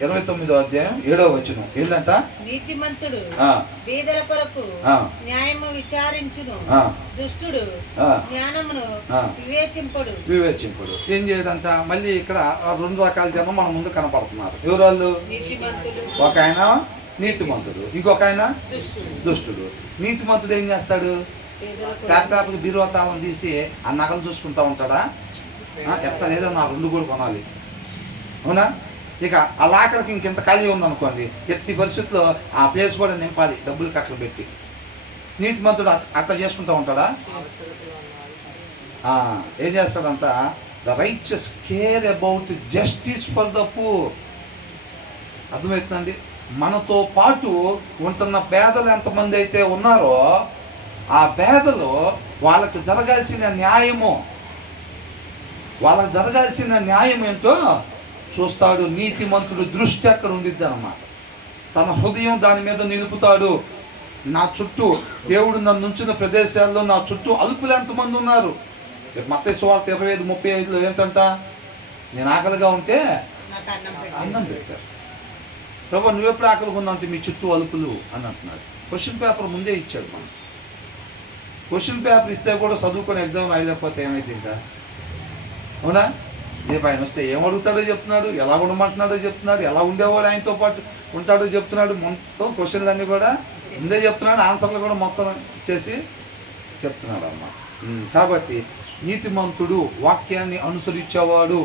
29వ అధ్యాయం 7వ వచనం ఏంటంట? నీతిమంతుడు బీదల కొరకు న్యాయము విచారించును, దుష్టుడు జ్ఞానమును వివేచింపడు. ఏం చేయడంట? మళ్ళీ ఇక్కడ 2 రకాల జనం మన ముందు కనపడుతున్నారు. ఎవరు? ఒక ఆయన నీతిమంతుడు, ఇంకొక ఆయన దుష్టుడు. నీతిమంతుడు ఏం చేస్తాడు? ట్యాప్కి బీరువా తాళం తీసి ఆ నగలు చూసుకుంటా ఉంటాడా? ఎట్లా లేదో నా 2 కూడా కొనాలి, అవునా? ఇక ఆ లాకర్కి ఇంకెంత ఖాళీ ఉందనుకోండి, ఎట్టి పరిస్థితుల్లో ఆ ప్లేస్ కూడా నింపాలి డబ్బులు కట్టలు పెట్టి. నీతిమంతుడు అట్లా చేసుకుంటూ ఉంటాడా? ఏం చేస్తాడంట? The righteous care about justice for the poor. అర్థమవుతుందండి? మనతో పాటు ఉంటున్న పేదలు ఎంతమంది అయితే ఉన్నారో ఆ పేదలు వాళ్ళకి జరగాల్సిన న్యాయం ఏంటో చూస్తాడు. నీతిమంతుడు దృష్టి అక్కడ ఉండిద్ది అన్నమాట. తన హృదయం దాని మీద నిలుపుతాడు. నా చుట్టూ దేవుడు నన్ను ఉంచిన ప్రదేశాల్లో నా చుట్టూ అల్పులు ఎంతమంది ఉన్నారు. మత్తయి సువార్త 25:35 ఏంటంట? నేను ఆకలిగా ఉంటే అన్నం పెట్టారు. ప్రభు నువ్వెప్పుడు ఆకలిగా ఉన్నావు అంటే మీ చుట్టూ అల్పులు అని అంటున్నాడు. క్వశ్చన్ పేపర్ ముందే ఇచ్చాడు. మనం క్వశ్చన్ పేపర్ ఇస్తే కూడా చదువుకొని ఎగ్జామ్ రాయలేకపోతే ఏమైతే ఇంకా, అవునా? రేపు ఆయన వస్తే ఏం అడుగుతాడో చెప్తున్నాడు, ఎలా ఉండమంటున్నాడో చెప్తున్నాడు, ఎలా ఉండేవాడు ఆయనతో పాటు ఉంటాడో చెప్తున్నాడు. మొత్తం క్వశ్చన్లు అన్నీ కూడా ముందే చెప్తున్నాడు, ఆన్సర్లు కూడా మొత్తం ఇచ్చేసి చెప్తున్నాడు అన్నమాట. కాబట్టి నీతిమంతుడు వాక్యాన్ని అనుసరించేవాడు,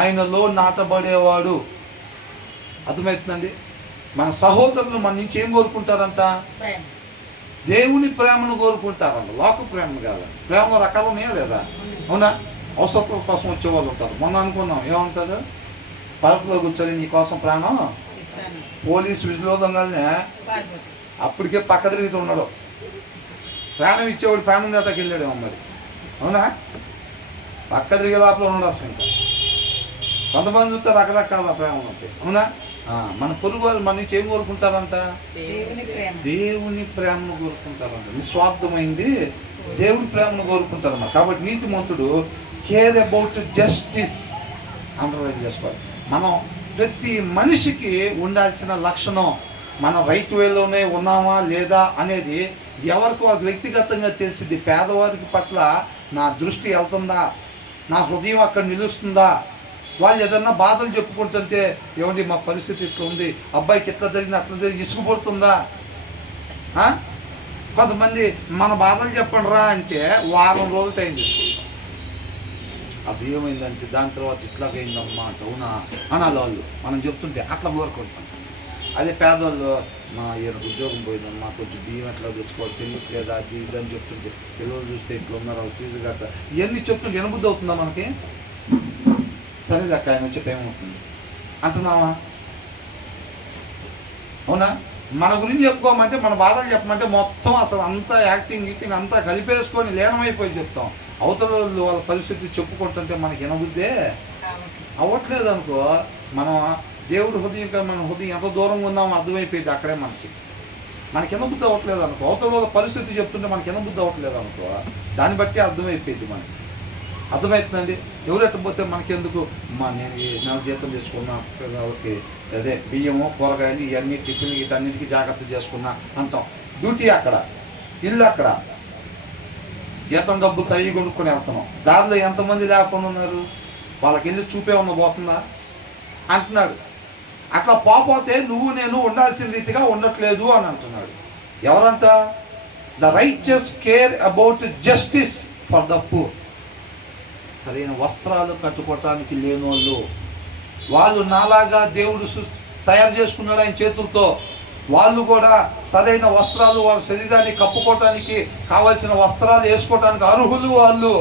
ఆయనలో నాటబడేవాడు. అర్థమవుతుందండి? మన సహోదరులు మన నుంచి ఏం కోరుకుంటారంట? దేవుని ప్రేమను కోరుకుంటారంట, లోక ప్రేమను కాదండి. ప్రేమలో రకాలు ఉన్నాయా లేదా? అవునా? అవసరాల కోసం వచ్చే వాళ్ళు ఉంటారు. మొన్న అనుకున్నాం, ఏమంటారు? పరపులో కూర్చొని నీ కోసం ప్రాణం, పోలీసు విజులోదంగానే అప్పటికే పక్క తిరుగుతూ ఉన్నాడు. ప్రాణం ఇచ్చేవాడు ప్రాణం దాటాకి వెళ్ళాడేమో మరి, అవునా? పక్క తిరిగే లోపల ఉన్నాడు అసలు. ఇంకా కొంతమంది చూస్తే రకరకాల ప్రేమ ఉంటాయి, అవునా? మన పొరుగు వాళ్ళు మన నుంచి ఏం కోరుకుంటారంట? దేవుని ప్రేమను కోరుకుంటారంట. నిస్వార్థమైంది దేవుని ప్రేమను కోరుకుంటారన్నమాట. కాబట్టి నీతిమంతుడు కేర్ అబౌట్ జస్టిస్ అండర్లైన్ చేసుకోవాలి. మనం ప్రతి మనిషికి ఉండాల్సిన లక్షణం, మనం రైట్ వేలోనే ఉన్నామా లేదా అనేది ఎవరికి వాళ్ళకి వ్యక్తిగతంగా తెలిసింది. పేదవారికి పట్ల నా దృష్టి వెళ్తుందా, నా హృదయం అక్కడ నిలుస్తుందా? వాళ్ళు ఏదన్నా బాధలు చెప్పుకుంటుంటే, ఏమండి మా పరిస్థితి ఇట్లా ఉంది, అబ్బాయికి ఇట్లా జరిగింది అట్లా జరిగి ఇసుకుపడుతుందా? కొంతమంది మన బాధలు చెప్పండి రా అంటే వారం రోజులు టైం తీసుకుంటాం. అసలు ఏమైందంటే దాని తర్వాత ఇట్లాగైందమ్మా అంటే అవునా అనాలి వాళ్ళు. మనం చెప్తుంటే అట్లా కోరుకుంటాం. అదే పేదవాళ్ళు, మా ఉద్యోగం పోయిందమ్మా, కొంచెం బియ్యం ఎట్లా తెచ్చుకోవాలి తెలియట్లేదా, అది ఇది అని చెప్తుంటే, పిల్లలు చూస్తే ఇట్లా ఉన్నారు, ఫీజు గట్ట ఇవన్నీ చెప్తుంటే ఎనబుద్ధి అవుతుందా మనకి? సరే అక్క ఆయన వచ్చే టైం అవుతుంది అంటున్నావా? అవునా? మన గురించి చెప్పుకోమంటే, మన బాధలు చెప్పమంటే మొత్తం అసలు అంతా యాక్టింగ్ అంతా కలిపేసుకొని లీనమైపోయి చెప్తాం. అవతల వాళ్ళ పరిస్థితి చెప్పుకుంటుంటే మనకి ఎనబుద్దే అవ్వట్లేదు అనుకో, మనం దేవుడి హృదయం మన హృదయం ఎంత దూరంగా ఉన్నామో అర్థమైపోయింది అక్కడే మనకి ఎనబుద్ధి అవ్వట్లేదు అనుకో. అవతల వాళ్ళ పరిస్థితి చెప్తుంటే మనకి ఎనబుద్ధి అవ్వట్లేదు అనుకో, దాన్ని బట్టి అర్థమైపోయింది మనకి. అర్థమవుతుందండి? ఎవరు ఎట్టపోతే మనకెందుకు, నేను నెల జీతం తెచ్చుకున్నా, ఓకే అదే బియ్యము కూరగాయలు ఇవన్నీ టిఫిన్ వీటన్నిటికీ జాగ్రత్త చేసుకున్నా అంటాం. డ్యూటీ అక్కడ, ఇల్లు అక్కడ, జీతం డబ్బులు తయ్యి కొనుక్కొని వెళ్తున్నాం. దారిలో ఎంతమంది లేకుండా ఉన్నారు? వాళ్ళకి వెళ్ళి చూపే పోతుందా అంటున్నాడు. అట్లా పోతే నువ్వు నేను ఉండాల్సిన రీతిగా ఉండట్లేదు అని అంటున్నాడు. ఎవరంట? The righteous care about justice for the poor. సరైన వస్త్రాలు కట్టుకోవటానికి లేనోళ్ళు, వాళ్ళు నాలాగా దేవుడు తయారు చేసుకున్నాడు ఆయన చేతులతో, వాళ్ళు కూడా సరైన వస్త్రాలు వాళ్ళ శరీరాన్ని కప్పుకోవటానికి కావాల్సిన వస్త్రాలు వేసుకోవటానికి అర్హులు వాళ్ళు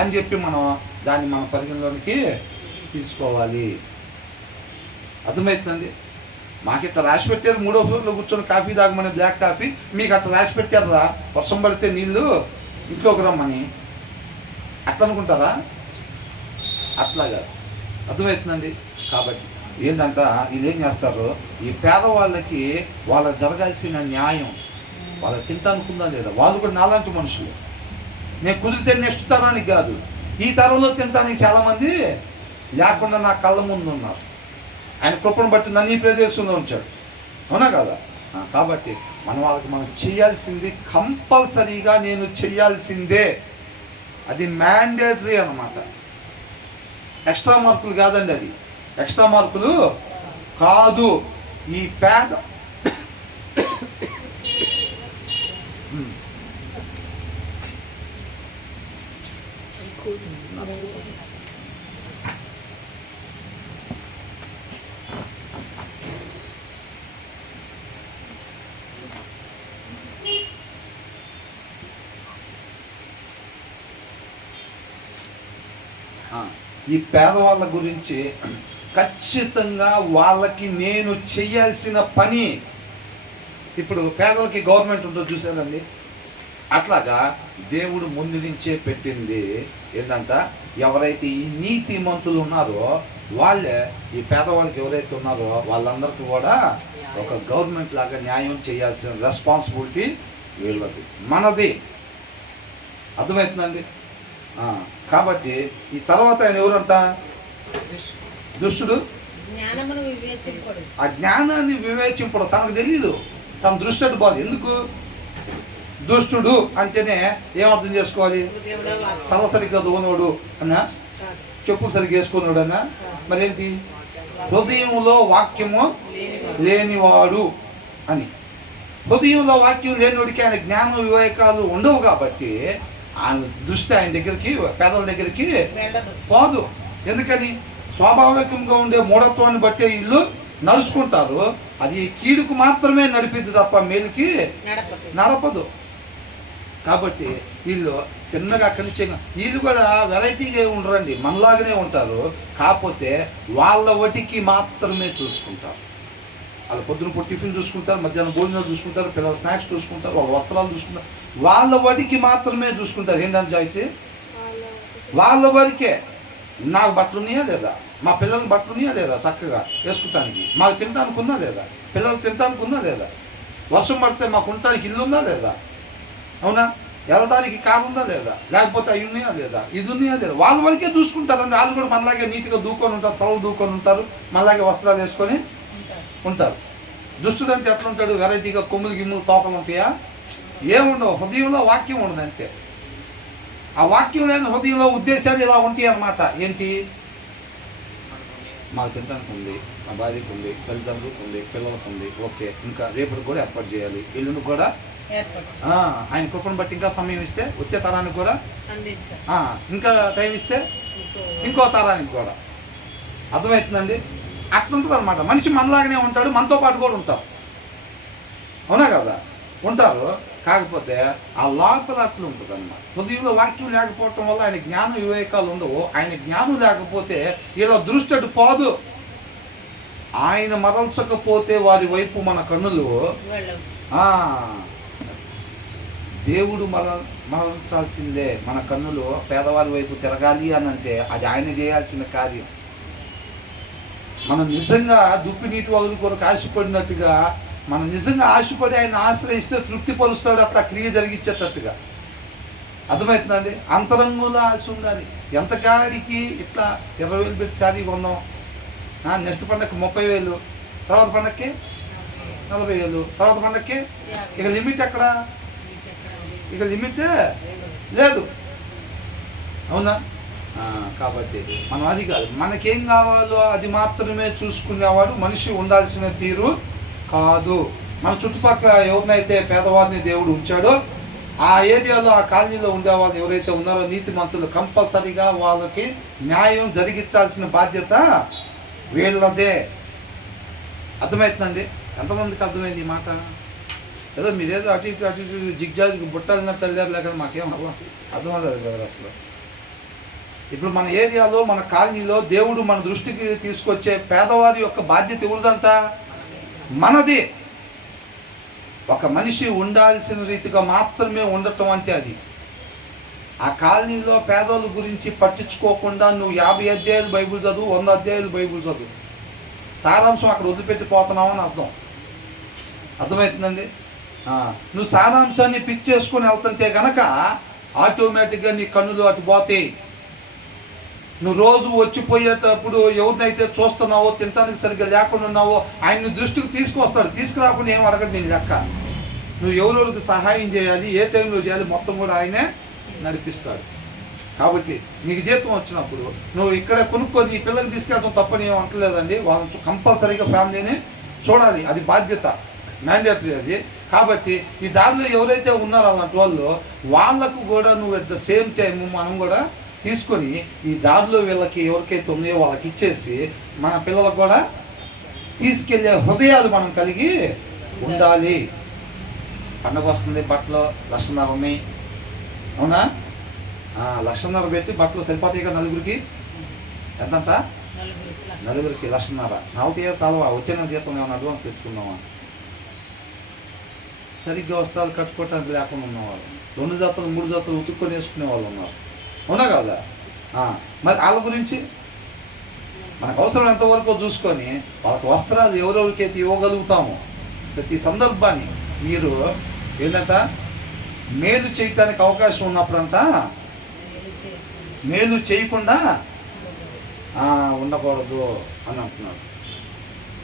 అని చెప్పి మనం దాన్ని మన పరిగణలోనికి తీసుకోవాలి. అర్థమవుతుందండి? మాకు ఇట్లా రాసి పెట్టారు 3వ ఫ్లోర్లో కూర్చొని కాఫీ తాగమని, బ్లాక్ కాఫీ. మీకు అట్లా రాసి పెట్టారా వర్షం పడితే నీళ్ళు ఇంట్లోకి రమ్మని? అట్లా అనుకుంటారా? అట్లాగా. అర్థమవుతుందండి? కాబట్టి ఏంటంట, వీళ్ళు ఏం చేస్తారు, ఈ పేదవాళ్ళకి వాళ్ళకి జరగాల్సిన న్యాయం, వాళ్ళకి తింటానుకుందా లేదా, వాళ్ళు కూడా నాలాంటి మనుషులు. నేను కుదిరితే నెక్స్ట్ తరానికి కాదు, ఈ తరంలో తింటానికి చాలామంది లేకుండా నా కళ్ళ ముందు ఉన్నారు. ఆయన కృపను బట్టి నన్ను ఈ ప్రదేశంలో ఉంచాడు. అవునా కదా? కాబట్టి మనం చేయాల్సింది కంపల్సరీగా నేను చేయాల్సిందే. అది మ్యాండేటరీ అన్నమాట. ఎక్స్ట్రా మార్కులు కాదండి, అది ఎక్స్ట్రా మార్కులు కాదు. ఈ పేద ఈ పేదవాళ్ళ గురించి ఖచ్చితంగా వాళ్ళకి నేను చేయాల్సిన పని. ఇప్పుడు పేదలకి గవర్నమెంట్ ఉంటుందో చూసారండి, అట్లాగా దేవుడు ముందు నుంచే పెట్టింది ఏంటంట, ఎవరైతే ఈ నీతిమంతులు ఉన్నారో వాళ్ళే ఈ పేదవాళ్ళకి ఎవరైతే ఉన్నారో వాళ్ళందరికీ కూడా ఒక గవర్నమెంట్ లాగా న్యాయం చేయాల్సిన రెస్పాన్సిబిలిటీ వీళ్ళది, మనది. అర్థమవుతుందండి? కాబట్టి ఈ తర్వాత ఆయన ఎవరంట? దుష్టుడు. ఆ జ్ఞానాన్ని వివేచింపడు, తనకు తెలియదు, తన దృష్టి అటు బాదు. ఎందుకు? దుష్టుడు అంటేనే ఏమర్థం చేసుకోవాలి? తల సరిగ్గా దువ్వనోడు అన్నా, చెప్పులు సరిగ్గా వేసుకున్నాడు అన్నా, మరేంటి? హృదయంలో వాక్యము లేనివాడు అని. హృదయంలో వాక్యం లేనివాడికి ఆయన జ్ఞాన వివేకాలు ఉండవు కాబట్టి ఆయన దృష్టి ఆయన దగ్గరికి, పేదల దగ్గరికి పోదు. ఎందుకని? స్వాభావికంగా ఉండే మూఢత్వాన్ని బట్టే ఇల్లు నడుచుకుంటారు. అది కీడుకు మాత్రమే నడిపిద్ది తప్ప మేలుకి నడపదు. కాబట్టి వీళ్ళు చిన్నగా అక్కడి నుంచి వీళ్ళు కూడా వెరైటీగా ఉండరండి, మనలాగానే ఉంటారు. కాకపోతే వాళ్ళ వటికి మాత్రమే చూసుకుంటారు. వాళ్ళు పొద్దున పూట టిఫిన్ చూసుకుంటారు, మధ్యాహ్నం భోజనాలు చూసుకుంటారు, పిల్లల స్నాక్స్ చూసుకుంటారు, వాళ్ళ వస్త్రాలు చూసుకుంటారు. వాళ్ళ వడికి మాత్రమే చూసుకుంటారు. ఏంటంటే జాయిస్, వాళ్ళ వరకే. నాకు బట్టలు ఉన్నాయా లేదా, మా పిల్లలకి బట్టలు ఉన్నాయా లేదా చక్కగా వేసుకుంటానికి, మాకు తినడానికి ఉందా లేదా, పిల్లలకు తినడానికి ఉందా లేదా, వర్షం పడితే మాకు ఉండటానికి ఇల్లు ఉందా లేదా, అవునా, వెళ్ళడానికి కారు ఉందా లేదా, లేకపోతే అవి ఉన్నాయా లేదా, ఇది ఉన్నాయా లేదా, వాళ్ళ వరకే చూసుకుంటారు. అంటే వాళ్ళు కూడా మనలాగే నీట్గా దూకొని ఉంటారు, తలలు దూకొని ఉంటారు, మనలాగే వస్త్రాలు వేసుకొని ఉంటారు. దుష్టుడు అంటే ఎట్లా ఉంటాడు? వెరైటీగా కొమ్ములు గిమ్ములు తోకలు ఉంటాయా? ఏముండవు. హృదయంలో వాక్యం ఉండదు అంతే. ఆ వాక్యం లేని హృదయంలో ఉద్దేశాలు ఇలా ఉంటాయి అన్నమాట. ఏంటి? మాకు తినడానికి ఉంది, మా భార్యకు ఉంది, తల్లిదండ్రులకు ఉంది, పిల్లలకు ఉంది, ఓకే, ఇంకా రేపటికి కూడా ఏర్పాటు చేయాలి, ఎల్లుండి కూడా ఆయన కృపను బట్టి ఇంకా సమయం ఇస్తే వచ్చే తరానికి కూడా, ఇంకా టైం ఇస్తే ఇంకో తరానికి కూడా. అర్థమవుతుందండి? అట్లుంటుంది అనమాట. మనిషి మనలాగానే ఉంటాడు, మనతో పాటు కూడా ఉంటారు. అవునా కదా? ఉంటారు. కాకపోతే ఆ లోపల అట్లు ఉంటుంది అన్నమాట. హృదయంలో వాక్యం లేకపోవటం వల్ల ఆయన జ్ఞాన వివేకాలు ఉండవు. ఆయన జ్ఞానం లేకపోతే ఇలా దృష్టి అటు పోదు. ఆయన మరల్చకపోతే వారి వైపు మన కన్నులు, దేవుడు మరల్చాల్సిందే. మన కన్నులు పేదవారి వైపు తిరగాలి అని అంటే అది ఆయన చేయాల్సిన కార్యం. మనం నిజంగా దుప్పి నీటి వదులు కొరకు ఆశపడినట్టుగా, మనం నిజంగా ఆశపడి ఆయన ఆశ్రయిస్తే తృప్తిపరుస్తాడు, అట్లా క్రియ జరిగించేటట్టుగా. అర్థమవుతుందండి? అంతరంగంలో ఆశ ఉండాలి. ఎంతకాడికి ఇట్లా 20,000 పెట్టి శారీ కొన్నాం, నెక్స్ట్ పండగకి 30,000, తర్వాత పండగకి 40,000, తర్వాత పండగకి ఇక లిమిట్ ఎక్కడ? ఇక లిమిటే లేదు. అవునా? కాబట్టి మనం అది కాదు, మనకేం కావాలో అది మాత్రమే చూసుకునేవాడు మనిషి ఉండాల్సిన తీరు కాదు. మన చుట్టుపక్కల ఎవరినైతే పేదవారిని దేవుడు ఉంచాడో ఆ ఏరియాలో, ఆ కాలనీలో ఉండేవాళ్ళు ఎవరైతే ఉన్నారో నీతిమంతులు, కంపల్సరీగా వాళ్ళకి న్యాయం జరిగించాల్సిన బాధ్యత వీళ్ళదే. అర్థమవుతుందండి? ఎంతమందికి అర్థమైంది ఈ మాట? ఏదో మీరేదో అటు ఇటు జిగ్జాగ్ బుట్టాలినట్టు వెళ్ళారు, లేకపోతే మాకేం అర్థం అవ్వలేదు కదా అసలు. ఇప్పుడు మన ఏరియాలో, మన కాలనీలో దేవుడు మన దృష్టికి తీసుకొచ్చే పేదవారి యొక్క బాధ్యత ఎవరిదంట? మనది. ఒక మనిషి ఉండాల్సిన రీతిగా మాత్రమే ఉండటం అంటే అది. ఆ కాలనీలో పేదవాళ్ళ గురించి పట్టించుకోకుండా నువ్వు 50 అధ్యాయులు బైబిల్ చదువు, 100 అధ్యాయులు బైబిల్ చదువు, సారాంశం అక్కడ వదిలిపెట్టిపోతున్నావు అని అర్థం. అర్థమవుతుందండి? నువ్వు సారాంశాన్ని పిక్ చేసుకొని వెళ్తుంటే కనుక ఆటోమేటిక్గా నీ కన్నులు అటు పోతాయి. నువ్వు రోజు వచ్చిపోయేటప్పుడు ఎవరినైతే చూస్తున్నావో, తినడానికి సరిగ్గా లేకుండా ఉన్నావో ఆయన దృష్టికి తీసుకొస్తాడు. తీసుకురాకుండా ఏం అడగడు నేను లెక్క. నువ్వు ఎవరెవరికి సహాయం చేయాలి, ఏ టైంలో చేయాలి, మొత్తం కూడా ఆయనే నడిపిస్తాడు. కాబట్టి నీకు జీతం వచ్చినప్పుడు నువ్వు ఇక్కడ కొనుక్కొని ఈ పిల్లలకి తీసుకెళ్ళడం తప్పని ఏం అంటలేదండి. వాళ్ళని కంపల్సరీగా ఫ్యామిలీని చూడాలి, అది బాధ్యత, మ్యాండేటరీ అది. కాబట్టి ఈ దారిలో ఎవరైతే ఉన్నారో అలాంటి వాళ్ళకు కూడా నువ్వు అట్ ద సేమ్ టైం మనం కూడా తీసుకొని ఈ దారిలో వీళ్ళకి ఎవరికైతే ఉన్నాయో వాళ్ళకి ఇచ్చేసి మన పిల్లలకు కూడా తీసుకెళ్లే హృదయాలు మనం కలిగి ఉండాలి. పండగ వస్తుంది, బట్టలు 1,50,000 ఉన్నాయి, అవునా? 1,50,000 పెట్టి బట్టలు సరిపోతాయి కదా నలుగురికి. ఎంతంట? నలుగురికి 1,50,000. సాగుతాయా సాల్వా? వచ్చిన జీతం ఏమైనా అడ్వాన్స్ తెచ్చుకున్నావా? సరిగ్గా వస్త్రాలు కట్టుకోవటానికి లేకుండా ఉన్నవాళ్ళు, 2 జతలు 3 జతలు ఉతుక్కొని వేసుకునే వాళ్ళు ఉన్నారు, అవునా కదా? మరి వాళ్ళ గురించి మనకు అవసరం ఎంతవరకు చూసుకొని వాళ్ళకి వస్త్రాలు ఎవరెవరికైతే ఇవ్వగలుగుతామో ప్రతి సందర్భాన్ని మీరు ఏంటంట మేలు చేయటానికి అవకాశం ఉన్నప్పుడంట మేలు చేయకుండా ఉండకూడదు అని అంటున్నాడు.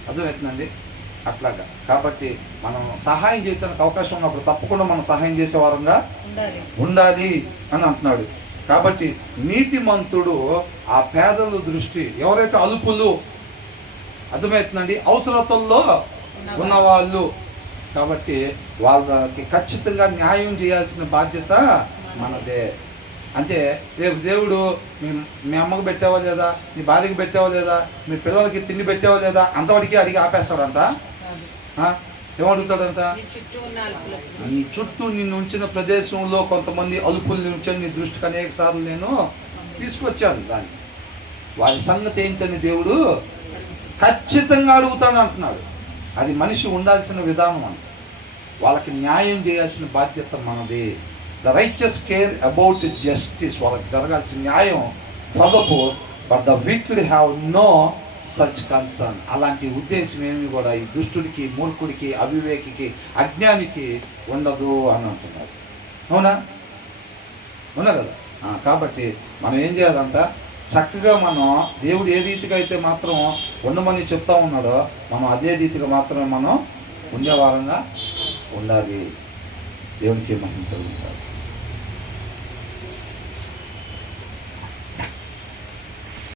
అర్థమవుతుందండి? అట్లాగా. కాబట్టి మనం సహాయం చేయడానికి అవకాశం ఉన్నప్పుడు తప్పకుండా మనం సహాయం చేసే వారంగా ఉండాలి అని అంటున్నాడు. కాబట్టి నీతిమంతుడు ఆ పేదల దృష్టి, ఎవరైతే అలుపులు, అర్థమవుతుందండి, అవసరతల్లో ఉన్నవాళ్ళు, కాబట్టి వాళ్ళకి ఖచ్చితంగా న్యాయం చేయాల్సిన బాధ్యత మనదే. అంటే రేపు దేవుడు మీ అమ్మకు పెట్టావా లేదా, నీ భార్యకి పెట్టావా లేదా, మీ పిల్లలకి తిండి పెట్టావా లేదా అంతవరకు అడిగి ఆపేస్తాడంట. ఏమడుగుతాడంట? నీ చుట్టూ నిన్ను ఉంచిన ప్రదేశంలో కొంతమంది అలుపుల్ని ఉంచాను, నీ దృష్టికి అనేక సార్లు నేను తీసుకొచ్చాను. దాన్ని వారి సంగతి ఏంటని దేవుడు ఖచ్చితంగా అడుగుతాడు అంటున్నాడు. అది మనిషి ఉండాల్సిన విధానం అంట. వాళ్ళకి న్యాయం చేయాల్సిన బాధ్యత మనది. The righteous care about justice, వాళ్ళకి జరగాల్సిన న్యాయం for the poor, but the wicked have no such concern. అలాంటి ఉద్దేశం ఏమి కూడా ఈ దుష్టుడికి, మూర్ఖుడికి, అవివేకికి, అజ్ఞానికి ఉండదు అని అంటున్నారు. అవునా? అవునా కదా? కాబట్టి మనం ఏం చేయాలంట, చక్కగా మనం దేవుడు ఏ రీతిగా అయితే మాత్రం ఉండమని చెప్తా ఉన్నాడో మనం అదే రీతిగా మాత్రమే మనం ఉండేవారంగా ఉండాలి. దేవునికి మహిమ కలుగుతారు.